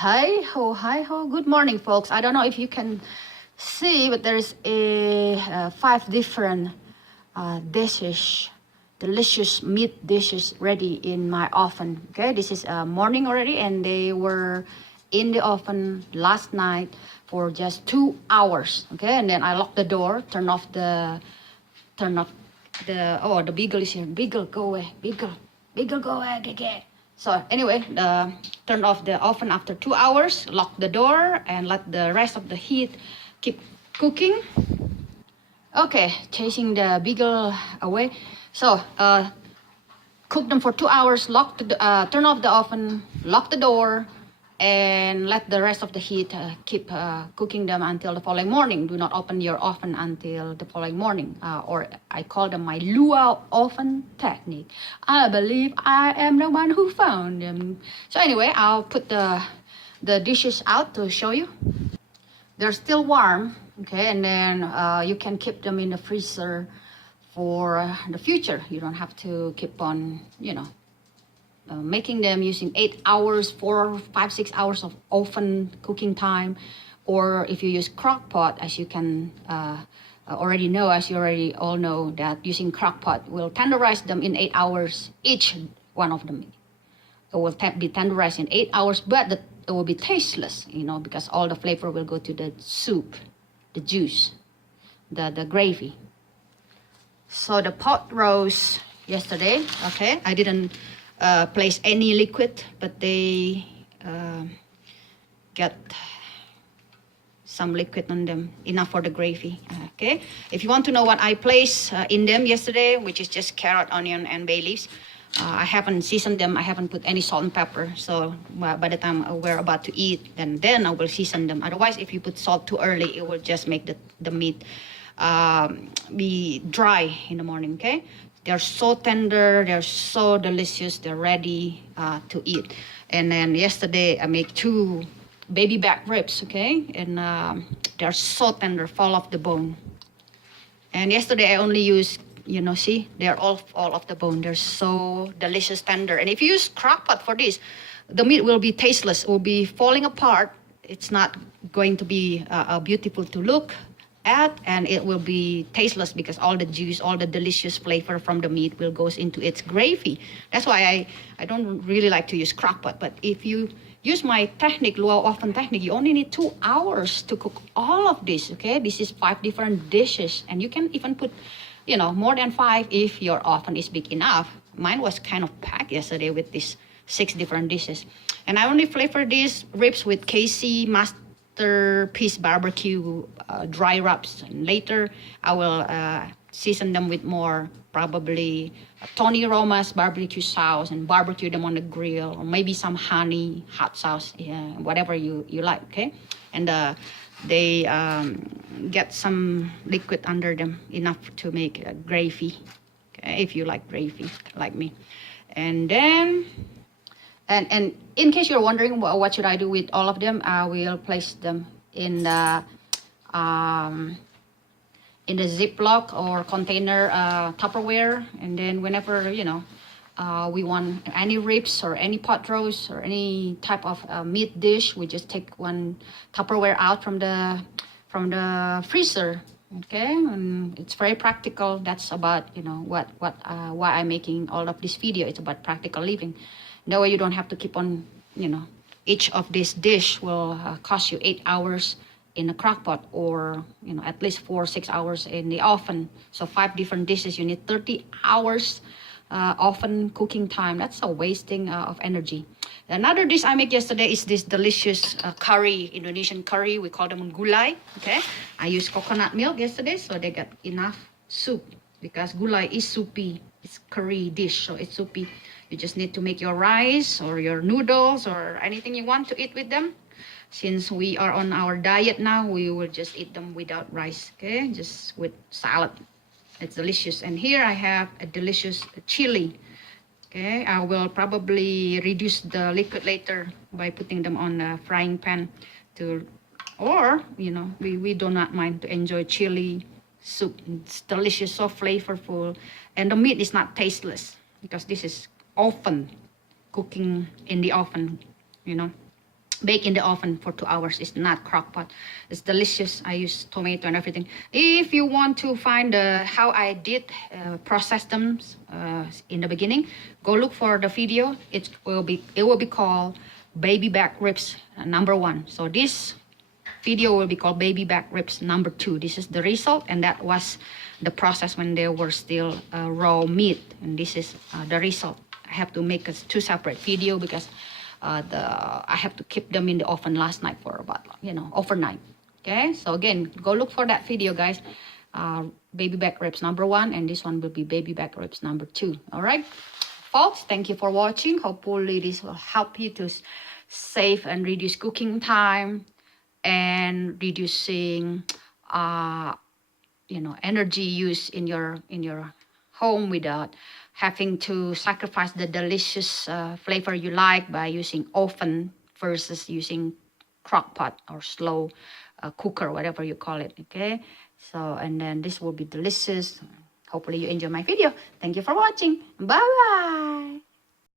Hi ho. Good morning, folks. I don't know if you can see, but there's five different dishes, delicious meat dishes ready in my oven. Okay, this is morning already, and they were in the oven last night for just 2 hours. Okay, and then I locked the door, turn off the beagle is here. Beagle, go away. Beagle, go away. Okay. So anyway, turn off the oven after 2 hours, lock the door, and let the rest of the heat keep cooking. Okay, chasing the beagle away. So cook them for 2 hours, turn off the oven, lock the door, and let the rest of the heat keep cooking them until the following morning. Do not open your oven until the following morning, or I call them my luau oven technique. I believe I am the one who found them. So anyway, I'll put the dishes out to show you. They're still warm, okay, and then you can keep them in the freezer for the future. You don't have to keep on, making them using 8 hours, 4, 5, 6 hours of oven cooking time. Or if you use crock pot, as you can already know, as you already all know, that using crock pot will tenderize them in 8 hours, each one of them. It will be tenderized in 8 hours, but it will be tasteless, because all the flavor will go to the soup, the juice, the gravy. So the pot rose yesterday, okay? I didn't place any liquid, but they get some liquid on them, enough for the gravy, okay? If you want to know what I placed in them yesterday, which is just carrot, onion, and bay leaves, I haven't seasoned them. I haven't put any salt and pepper. So by the time we're about to eat, then I will season them. Otherwise, if you put salt too early, it will just make the meat be dry in the morning, okay? They're so tender, they're so delicious, they're ready to eat. And then yesterday I made 2 baby back ribs, okay? And they're so tender, fall off the bone. And yesterday I only used, see, they're all off the bone. They're so delicious, tender. And if you use crock pot for this, the meat will be tasteless, it will be falling apart. It's not going to be beautiful to look at, and it will be tasteless because all the juice, all the delicious flavor from the meat will goes into its gravy. That's why I don't really like to use crock pot. But if you use my technique, luau oven technique, you only need 2 hours to cook all of this, okay? This is 5 different dishes, and you can even put, more than 5 if your oven is big enough. Mine was kind of packed yesterday with these 6 different dishes. And I only flavor these ribs with KC Masterpiece barbecue dry rubs, and later I will season them with more, probably Tony Roma's barbecue sauce, and barbecue them on the grill, or maybe some honey hot sauce, whatever you like, okay? And they get some liquid under them, enough to make a gravy, okay, if you like gravy like me. And then and in case you're wondering what should I do with all of them, I will place them in the Ziploc or container Tupperware, and then whenever we want any ribs or any pot roast or any type of meat dish, we just take one Tupperware out from the freezer, okay? And it's very practical. That's about why I'm making all of this video. It's about practical living. That way you don't have to keep on, each of this dish will cost you 8 hours in a crock pot, or at least 4 6 hours in the oven. So 5 different dishes, you need 30 hours oven cooking time. That's a wasting of energy. Another dish I made yesterday is this delicious curry, Indonesian curry. We call them gulai, okay? I used coconut milk yesterday, so they got enough soup, because gulai is soupy. It's curry dish, so it's soupy. You just need to make your rice or your noodles or anything you want to eat with them. Since we are on our diet now, we will just eat them without rice, okay? Just with salad. It's delicious. And here I have a delicious chili, okay? I will probably reduce the liquid later by putting them on a frying pan or, we do not mind to enjoy chili soup. It's delicious, so flavorful. And the meat is not tasteless, because this is oven cooking in the oven, bake in the oven for 2 hours. It's not crock pot. It's delicious. I use tomato and everything. If you want to find how I did process them in the beginning, go look for the video. It will be called baby back ribs #1. So this video will be called baby back ribs #2. This is the result, and that was the process when they were still raw meat, and this is the result. I have to make 2 separate video because I have to keep them in the oven last night for about, overnight. Okay, so again, go look for that video, guys. Baby back ribs #1, and this one will be baby back ribs #2. All right, folks, thank you for watching. Hopefully this will help you to save and reduce cooking time and reducing energy use in your home without having to sacrifice the delicious flavor you like by using oven versus using crock pot or slow cooker, whatever you call it. Okay, so and then this will be delicious. Hopefully you enjoy my video. Thank you for watching. Bye bye.